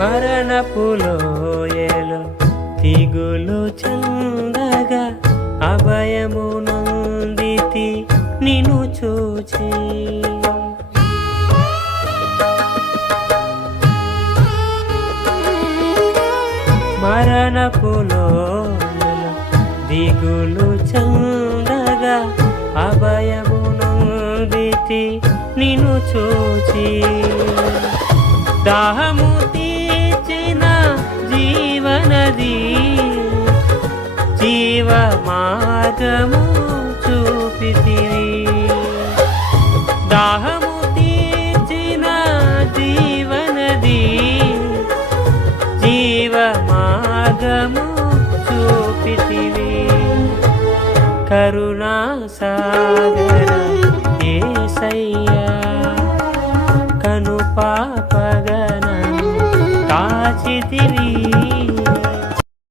మరణపు లోయలో దిగులు చెందగా అభయము నొందితి నిన్ను చూచి. మరణపు లోయలో దిగులు చెందగా అభయము నొందితి నిన్ను చూచి. దాహము తీర్చిన జీవనది జీవ మార్గము చూపితివి. దాహము తీర్చిన జీవనది జీవ మార్గము చూపితివి. కరుణా సాగర యేసయ్యా కను పాపగనను కాచితివి.